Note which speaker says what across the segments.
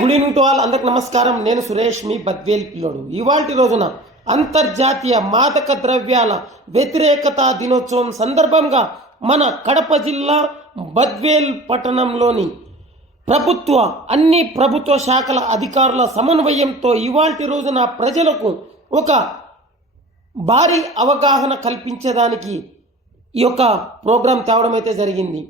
Speaker 1: Good evening to all అందరికి నమస్కారం. నేను సురేష్ మీ బద్వేల్ పిల్లోడు ఇవాల్టి రోజున అంతర్జాతీయ మాదక ద్రవ్యాల వ్యతిరేకత దినోత్సవం సందర్భంగా మన కడప జిల్లా బద్వేల్ పట్టణంలోని ప్రభుత్వ అన్ని ప్రభుత్వ శాఖల అధికారుల సమన్వయంతో ఇవాల్టి రోజున ప్రజలకు ఒక భారీ అవగాహన కల్పించడానికి ఈ యొక్క ప్రోగ్రాం తేవడం అయితే జరిగింది.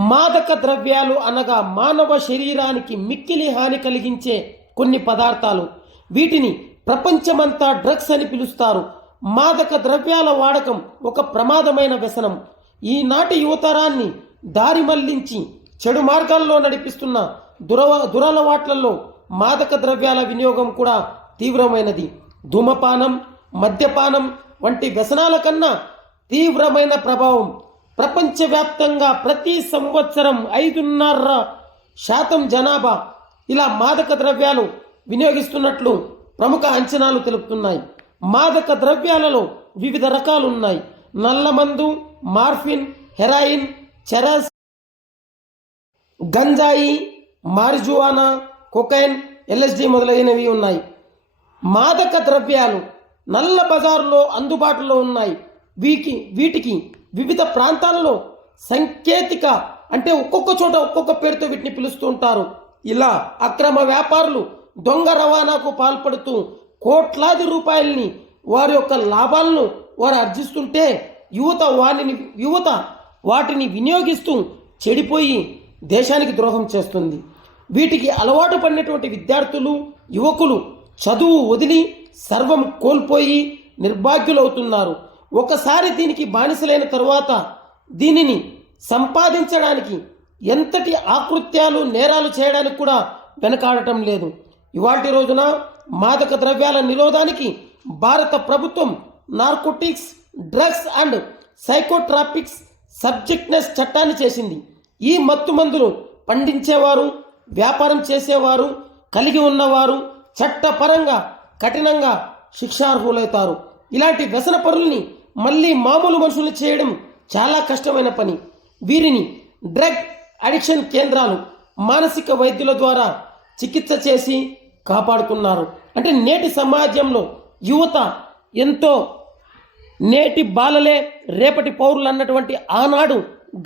Speaker 1: మాదక ద్రవ్యాలు అనగా మానవ శరీరానికి మిక్కిలి హాని కలిగించే కొన్ని పదార్థాలు. వీటిని ప్రపంచమంతా డ్రగ్స్ అని పిలుస్తారు. మాదక ద్రవ్యాల వాడకం ఒక ప్రమాదమైన వ్యసనం. ఈనాటి యువతరాన్ని దారి మళ్ళించి చెడు మార్గాల్లో నడిపిస్తున్న దురవ దురలవాట్లలో మాదక ద్రవ్యాల వినియోగం కూడా తీవ్రమైనది. ధూమపానం మద్యపానం వంటి వ్యసనాల కన్నా తీవ్రమైన ప్రభావం ప్రపంచవ్యాప్తంగా ప్రతి సంవత్సరం ఐదున్నర శాతం జనాభా ఇలా మాదక ద్రవ్యాలు వినియోగిస్తున్నట్లు ప్రముఖ అంచనాలు తెలుపుతున్నాయి. మాదక ద్రవ్యాలలో వివిధ రకాలు ఉన్నాయి నల్లమందు మార్ఫిన్ హెరాయిన్ చెరస్ గంజాయి మారిజువానా కొకైన్ ఎల్ఎస్డి మొదలైనవి ఉన్నాయి. మాదక ద్రవ్యాలు నల్ల బజారులో అందుబాటులో ఉన్నాయి. వీకి వీటికి వివిధ ప్రాంతాలలో సంకేతిక అంటే ఒక్కొక్క చోట ఒక్కొక్క పేరుతో వీటిని పిలుస్తూ ఉంటారు. ఇలా అక్రమ వ్యాపారులు దొంగ రవాణాకు పాల్పడుతూ కోట్లాది రూపాయల్ని వారి యొక్క లాభాలను వారు ఆర్జిస్తుంటే యువత వాటిని యువత వాటిని వినియోగిస్తూ చెడిపోయి దేశానికి ద్రోహం చేస్తుంది. వీటికి అలవాటు పడినటువంటి విద్యార్థులు యువకులు చదువు వదిలి సర్వం కోల్పోయి నిర్భాగ్యులవుతున్నారు. ఒకసారి దీనికి బానిసలైన తరువాత దీనిని సంపాదించడానికి ఎంతటి ఆకృత్యాలు నేరాలు చేయడానికి కూడా వెనకాడటం లేదు. ఇవాటి రోజున మాదక ద్రవ్యాల నిరోధానికి భారత ప్రభుత్వం నార్కోటిక్స్ డ్రగ్స్ అండ్ సైకోట్రాపిక్స్ సబ్జెక్ట్నెస్ చట్టాన్ని చేసింది. ఈ మత్తు మందులు పండించేవారు వ్యాపారం చేసేవారు కలిగి ఉన్నవారు చట్టపరంగా కఠినంగా శిక్షార్హులవుతారు ఇలాంటి వ్యసన పరుల్ని మళ్ళీ మామూలు మనుషులు చేయడం చాలా కష్టమైన పని. వీరిని డ్రగ్ అడిక్షన్ కేంద్రాలు మానసిక వైద్యుల ద్వారా చికిత్స చేసి కాపాడుకున్నారు. అంటే నేటి సమాజంలో యువత ఎంతో నేటి బాలలే రేపటి పౌరులు అన్నటువంటి ఆనాడు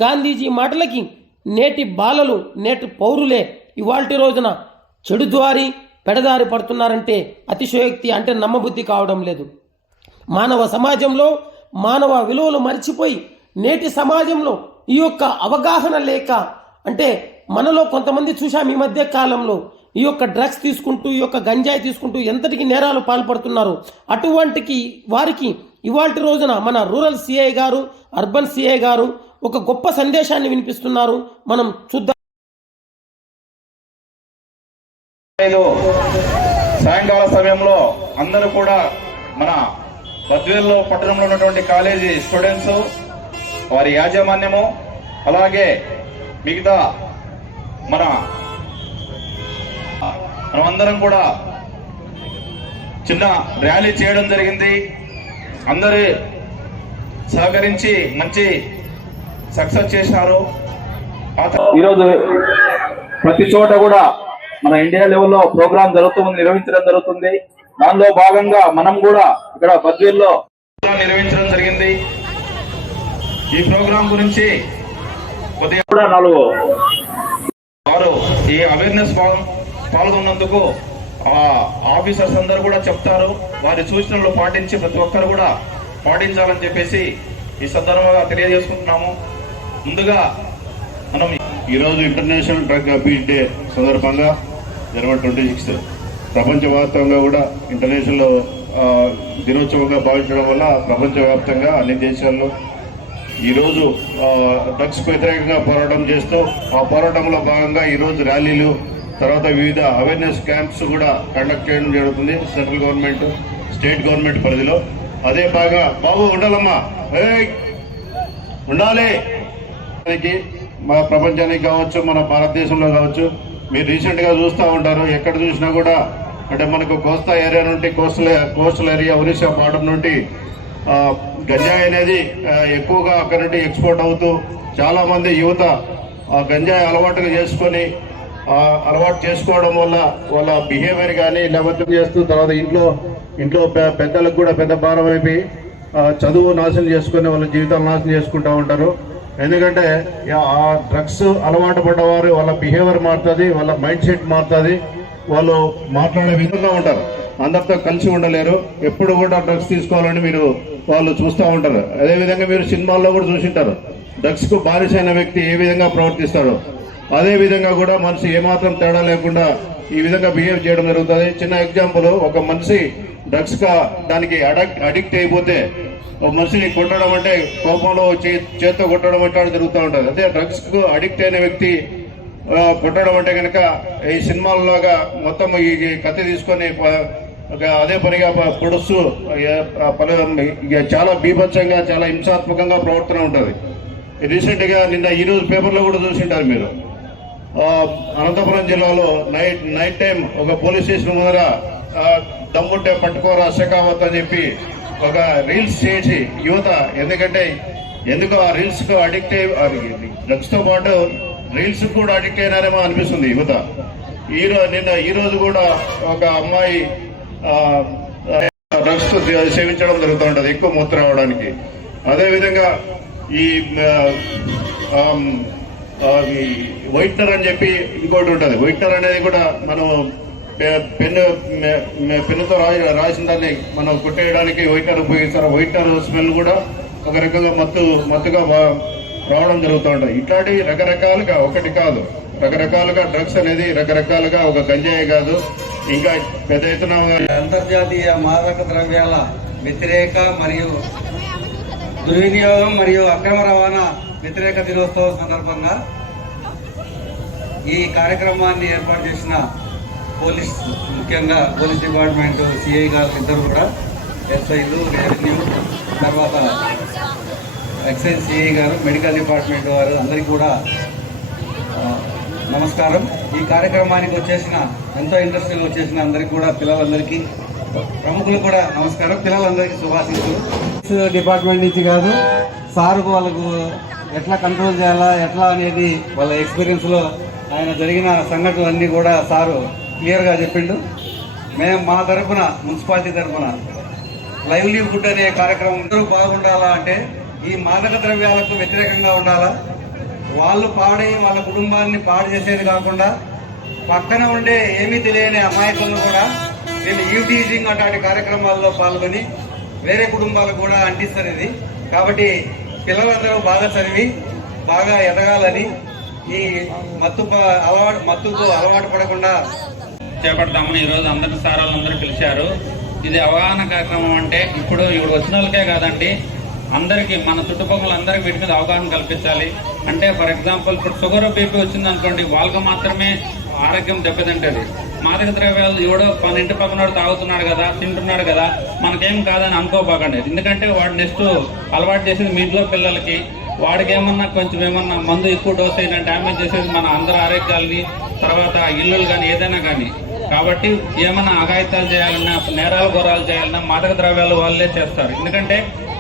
Speaker 1: గాంధీజీ మాటలకి నేటి బాలలు నేటి పౌరులే ఇవాల్టి రోజున చెడు ద్వారి పెడదారి పడుతున్నారంటే అతిశయోక్తి అంటే నమ్మబుద్ధి కావడం లేదు. మానవ సమాజంలో మానవ విలువలు మర్చిపోయి నేటి సమాజంలో ఈ యొక్క అవగాహన లేక అంటే మనలో కొంతమంది చూశాం ఈ మధ్య కాలంలో ఈ యొక్క డ్రగ్స్ తీసుకుంటూ ఈ యొక్క గంజాయి తీసుకుంటూ ఎంతటికి నేరాలు పాల్పడుతున్నారు. అటువంటికి వారికి ఇవాటి రోజున మన రూరల్ సిఐ గారు అర్బన్ సిఐ గారు ఒక గొప్ప సందేశాన్ని వినిపిస్తున్నారు. మనం చూద్దాం.
Speaker 2: సాయంకాల సమయంలో అందరూ కూడా మన బద్వేల్లో పట్టణంలో ఉన్నటువంటి కాలేజీ స్టూడెంట్స్ వారి యాజమాన్యము అలాగే మిగతా మన మనమందరం కూడా చిన్న ర్యాలీ చేయడం జరిగింది. అందరూ సహకరించి మంచి సక్సెస్ చేశారు.
Speaker 3: ఈరోజు ప్రతి చోట కూడా మన ఇండియా లెవెల్లో ప్రోగ్రామ్ జరుగుతుంది నిర్వహించడం జరుగుతుంది. దానిలో భాగంగా మనం కూడా ఇక్కడ బద్వేల్లో
Speaker 2: ప్రోగ్రాం నిర్వహించడం జరిగింది. ఈ ప్రోగ్రాం గురించి కొద్దిగా
Speaker 3: కూడా నాలుగు.
Speaker 2: వారు ఈ అవేర్నెస్ పాల్గొన్నందుకు ఆ ఆఫీసర్స్ అందరూ కూడా చెప్తారు. వారి సూచనలు పాటించి ప్రతి ఒక్కరు కూడా పాటించాలని చెప్పేసి ఈ సందర్భంగా తెలియజేసుకుంటున్నాము. ముందుగా మనం
Speaker 4: ఈరోజు ఇంటర్నేషనల్ డ్రగ్ అబ్యూస్ డే సందర్భంగా జనవరి ట్వంటీ సిక్స్త్ ప్రపంచవ్యాప్తంగా కూడా ఇంటర్నేషనల్ దినోత్సవంగా భావించడం వల్ల ప్రపంచవ్యాప్తంగా అన్ని దేశాల్లో ఈరోజు డ్రగ్స్కు వ్యతిరేకంగా పోరాటం చేస్తూ ఆ పోరాటంలో భాగంగా ఈరోజు ర్యాలీలు తర్వాత వివిధ అవేర్నెస్ క్యాంప్స్ కూడా కండక్ట్ చేయడం జరుగుతుంది సెంట్రల్ గవర్నమెంట్ స్టేట్ గవర్నమెంట్ పరిధిలో. అదే బాగా బాబు ఉండాలమ్మా. ఉండాలి. మా ప్రపంచానికి కావచ్చు మన భారతదేశంలో కావచ్చు మీరు రీసెంట్గా చూస్తూ ఉంటారు ఎక్కడ చూసినా కూడా అంటే మనకు కోస్తా ఏరియా నుండి coastal coastal area Orissa border నుండి గంజాయి అనేది ఎక్కువగా అక్కడ నుండి ఎక్స్పోర్ట్ అవుతూ చాలామంది యువత ఆ గంజాయి అలవాటుగా చేసుకొని అలవాటు చేసుకోవడం వల్ల వాళ్ళ బిహేవియర్ కానీ లేకపోతే చేస్తూ తర్వాత ఇంట్లో ఇంట్లో పెద్దలకు కూడా పెద్ద భారం అయిపోయి చదువు నాశనం చేసుకుని వాళ్ళ జీవితాలు నాశనం చేసుకుంటూ ఉంటారు. ఎందుకంటే ఆ డ్రగ్స్ అలవాటు పడ్డవారు వాళ్ళ బిహేవియర్ మారుతుంది వాళ్ళ మైండ్ సెట్ మారుతుంది. వాళ్ళు మాట్లాడే విధంగా ఉంటారు. అందరితో కలిసి ఉండలేరు. ఎప్పుడు కూడా డ్రగ్స్ తీసుకోవాలని మీరు వాళ్ళు చూస్తూ ఉంటారు. అదే విధంగా మీరు సినిమాల్లో కూడా చూసింటారు. డ్రగ్స్కు బానిసైన వ్యక్తి ఏ విధంగా ప్రవర్తిస్తాడో. అదేవిధంగా కూడా మనిషి ఏమాత్రం తేడా లేకుండా ఈ విధంగా బిహేవ్ చేయడం జరుగుతుంది. చిన్న ఎగ్జాంపుల్ ఒక మనిషి డ్రగ్స్గా దానికి అడక్ట్ అడిక్ట్ అయిపోతే ఒక మనిషిని కొట్టడం అంటే కోపంలో చేత్తో కొట్టడం అంటే జరుగుతూ ఉంటుంది. అదే డ్రగ్స్కు అడిక్ట్ అయిన వ్యక్తి కొట్టడం అంటే కనుక ఈ సినిమాల్లోగా మొత్తం ఈ కథ కత్తి తీసుకొని అదే పనిగా పొడుస్తూ పలు- ఇక చాలా బీభత్సంగా చాలా హింసాత్మకంగా ప్రవర్తన ఉంటుంది. రీసెంట్గా నిన్న ఈ రోజు పేపర్లో కూడా చూసింటారు మీరు. అనంతపురం జిల్లాలో నైట్ నైట్ టైం ఒక పోలీస్ స్టేషన్ ముందర దమ్ముంటే పట్టుకోరా షెకావత్ అని చెప్పి ఒక రీల్స్ చేసి యువత ఎందుకంటే ఎందుకు ఆ రీల్స్కు అడిక్ట్ అయ్యి డ్రగ్స్తో పాటు రీల్స్ కూడా అడిక్ట్ అయినారేమో అనిపిస్తుంది యువత. ఈ రోజు నిన్న ఈ రోజు కూడా ఒక అమ్మాయి డ్రగ్స్ సేవించడం జరుగుతూ ఉంటుంది ఎక్కువ మూత్రం రావడానికి. అదేవిధంగా ఈ వైట్నర్ అని చెప్పి ఇంకోటి ఉంటుంది. వైట్నర్ అనేది కూడా మనం పెన్ను పెన్నుతో రాసి రాసిన దాన్ని మనం కొట్టేయడానికి వైట్నర్ ఉపయోగిస్తారు? వైట్నర్ స్మెల్ కూడా ఒక రకంగా మత్తు మత్తుగా రావడం జరుగుతూ ఉంటుంది. ఇట్లాంటి రకరకాలుగా ఒకటి కాదు. రకరకాలుగా డ్రగ్స్ అనేది రకరకాలుగా ఒక గంజాయి కాదు. ఇంకా పెద్ద ఎత్తున
Speaker 5: అంతర్జాతీయ మాదక ద్రవ్యాల వ్యతిరేక మరియు దుర్వినియోగం మరియు అక్రమ రవాణా వ్యతిరేక దినోత్సవం సందర్భంగా ఈ కార్యక్రమాన్ని ఏర్పాటు చేసిన పోలీస్ ముఖ్యంగా పోలీస్ డిపార్ట్మెంట్ సిఐ గారు ఇద్దరు కూడా ఎస్ఐలు రెవెన్యూ తర్వాత ఎక్సైజ్ సిఐ గారు మెడికల్ డిపార్ట్మెంట్ వారు అందరికీ కూడా నమస్కారం. ఈ కార్యక్రమానికి వచ్చేసిన ఎంతో ఇండస్ట్రీలో వచ్చేసిన అందరికీ కూడా పిల్లలందరికీ ప్రముఖులు కూడా నమస్కారం. పిల్లలందరికీ శుభాశీస్సులు డిపార్ట్మెంట్ నుంచి కాదు సార్కు వాళ్ళకు ఎట్లా కంట్రోల్ చేయాలా ఎట్లా అనేది వాళ్ళ ఎక్స్పీరియన్స్లో ఆయన జరిగిన సంఘటనలన్నీ కూడా సారు క్లియర్గా చెప్పిండు. మేము మా తరపున మున్సిపాలిటీ తరఫున లైవ్లీహుడ్ అనే కార్యక్రమం అందరూ బాగుండాలా అంటే ఈ మాదక ద్రవ్యాలకు వ్యతిరేకంగా ఉండాలా? వాళ్ళు పాడై వాళ్ళ కుటుంబాన్ని పాడు చేసేది కాకుండా పక్కన ఉండే ఏమీ తెలియని అమాయకులను కూడా వీళ్ళు యూటీజింగ్ టీజింగ్ అట్లాంటి కార్యక్రమాల్లో పాల్గొని వేరే కుటుంబాలకు కూడా అంటిస్తారు ఇది. కాబట్టి పిల్లలందరూ బాగా చదివి బాగా ఎదగాలని ఈ మత్తు ప- అలవాటు మత్తుకు అలవాటు పడకుండా
Speaker 6: చేపడతామని ఈరోజు అందరి సారాలందరూ పిలిచారు. ఇది అవగాహన కార్యక్రమం అంటే ఇప్పుడు ఇప్పుడు వచ్చిన వాళ్ళకే కాదండి అందరికీ మన చుట్టుపక్కల అందరికీ వీటి మీద అవగాహన కల్పించాలి. అంటే ఫర్ ఎగ్జాంపుల్ ఇప్పుడు షుగర్ బీపీ వచ్చింది అనుకోండి వాళ్ళకి మాత్రమే ఆరోగ్యం దెబ్బతింటది. మాదక ద్రవ్యాలు ఎవడో మన ఇంటి పక్కన తాగుతున్నాడు కదా తింటున్నాడు కదా మనకేం కాదని అనుకోబాకండి ఎందుకంటే వాడు నెక్స్ట్ అలవాటు చేసేది మీ ఇంట్లో పిల్లలకి వాడికి ఏమన్నా కొంచెం ఏమన్నా మందు ఎక్కువ డోస్ అయినా డ్యామేజ్ చేసేది మన అందరి ఆరోగ్యాలని తర్వాత ఇల్లులు కానీ ఏదైనా కానీ కాబట్టి ఏమన్నా అఘాయితాలు చేయాలన్నా నేరాలు ఘోరాలు చేయాలన్నా మాదక ద్రవ్యాలు వాళ్ళే చేస్తారు. ఎందుకంటే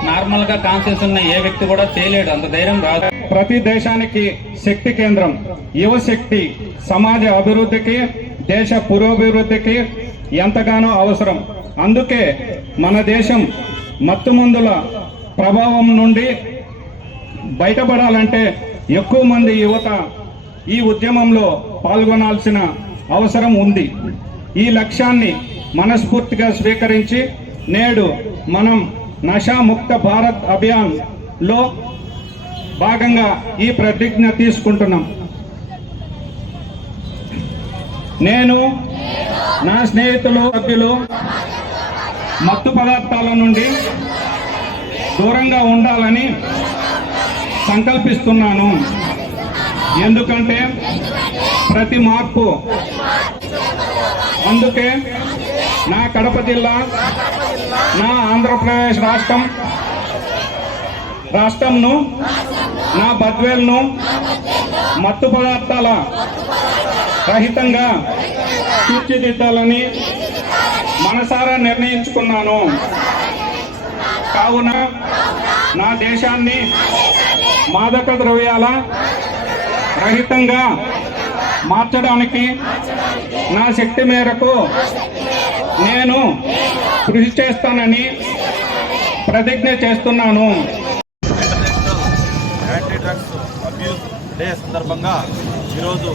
Speaker 6: నార్మల్గా కాన్షియస్ ఉన్న ఏ వ్యక్తి కూడా చేయలేడు అంత ధైర్యం రాదు.
Speaker 7: ప్రతి దేశానికి శక్తి కేంద్రం యువశక్తి సమాజ అభివృద్ధికి దేశ పురోభివృద్ధికి ఎంతగానో అవసరం. అందుకే మన దేశం మత్తుమందుల ప్రభావం నుండి బయటపడాలంటే ఎక్కువ మంది యువత ఈ ఉద్యమంలో పాల్గొనాల్సిన అవసరం ఉంది. ఈ లక్ష్యాన్ని మనస్ఫూర్తిగా స్వీకరించి నేడు మనం నషాముక్త భారత్ అభియాన్లో భాగంగా ఈ ప్రతిజ్ఞ తీసుకుంటున్నాం. నేను నా స్నేహితులు సభ్యులు మత్తు పదార్థాల నుండి దూరంగా ఉండాలని సంకల్పిస్తున్నాను. ఎందుకంటే ప్రతి మార్పు అందుకే నా కడప జిల్లా నా ఆంధ్రప్రదేశ్ రాష్ట్రం. రాష్ట్రంను నా బద్వేల్ను మత్తు పదార్థాల రహితంగా తీర్చిదిద్దాలని మనసారా నిర్ణయించుకున్నాను. కావున నా దేశాన్ని మాదక ద్రవ్యాల రహితంగా మార్చడానికి నా శక్తి మేరకు నేను కృషి చేస్తానని ప్రతిజ్ఞ చేస్తున్నాను.
Speaker 8: యాంటీ డ్రగ్స్ అబ్యూస్ డే సందర్భంగా ఈరోజు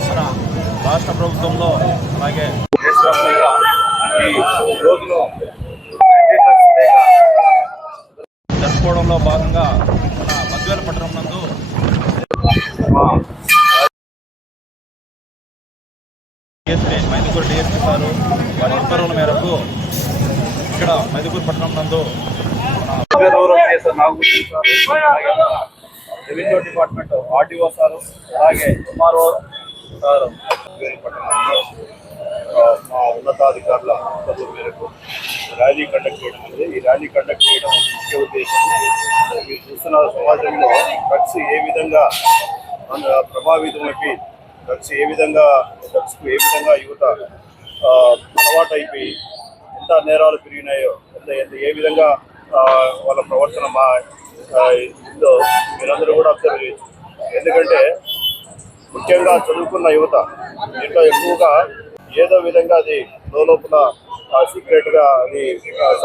Speaker 8: మన రాష్ట్ర ప్రభుత్వంలో అలాగే ఈ జరుపుకోవడంలో భాగంగా మన మధ్యవేల పట్టణం నందు డిఎస్పీ మైదుకూరు డిఎస్పీ సారు వారి ఉత్తర్వుల మేరకు ఇక్కడ మైదుపూర్ పట్టణం నందు అలాగే రెవెన్యూ డిపార్ట్మెంట్ ఆర్డీఓ సారు అలాగే ఎంఆర్ఓ సారు పట్టణంలో మా ఉన్నతాధికారుల మేరకు ర్యాలీ కండక్ట్ చేయడం అనేది ఈ ర్యాలీ కండక్ట్ చేయడం ముఖ్య ఉద్దేశం మీరు చూస్తున్న సమాజంలో డ్రగ్స్ ఏ విధంగా ప్రభావితమైపోయి డ్రగ్స్ ఏ విధంగా డ్రగ్స్కు ఏ విధంగా యువత ఆ, అలవాటైపోయి ఎంత నేరాలు పెరిగినాయో ఎంత ఏ విధంగా వాళ్ళ ప్రవర్తన మా ఇందులో మీరందరూ కూడా అబ్జర్వ్ చేయొచ్చు. ఎందుకంటే ముఖ్యంగా చదువుకున్న యువత దీంట్లో ఎక్కువగా ఏదో విధంగా అది లోపల సీక్రెట్గా అది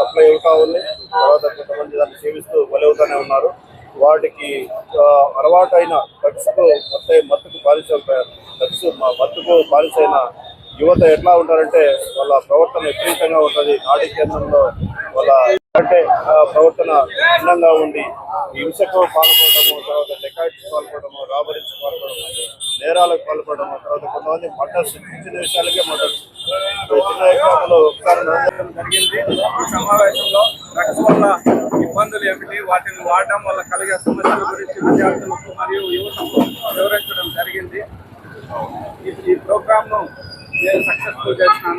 Speaker 8: సప్లై అవుతా ఉంది. తర్వాత కొంతమంది దాన్ని సేవిస్తూ బలవుతూనే ఉన్నారు. వాటికి అలవాటైన డ్రగ్స్కు మొత్తం మత్తుకు బానిస డ్రగ్స్ మత్తుకు బానిసైన యువత ఎట్లా ఉంటారంటే వాళ్ళ ప్రవర్తన విపరీతంగా ఉంటుంది. నాడీ కేంద్రంలో వాళ్ళ అంటే ఆ, ప్రవర్తన భిన్నంగా ఉండి హింసకు పాల్పడము తర్వాత డెకాయిట్స్ పాల్పడము రాబరీస్ పాల్పడము నేరాలకు పాల్పడము తర్వాత కొంతమంది మటర్స్ చిన్న విషయాలకే మటర్స్. చిన్న ఎగ్జాంపుల్ జరిగింది. ఈ సమావేశంలో డ్రగ్స్ వల్ల ఇబ్బందులు ఏమిటి వాటిని వాడడం వల్ల కలిగే సమస్యల గురించి విద్యార్థులకు మరియు యువతకు వివరించడం జరిగింది. ఈ- ప్రోగ్రామ్ను ప్రోగ్రామ్ సక్సెస్ఫుల్ చేసిన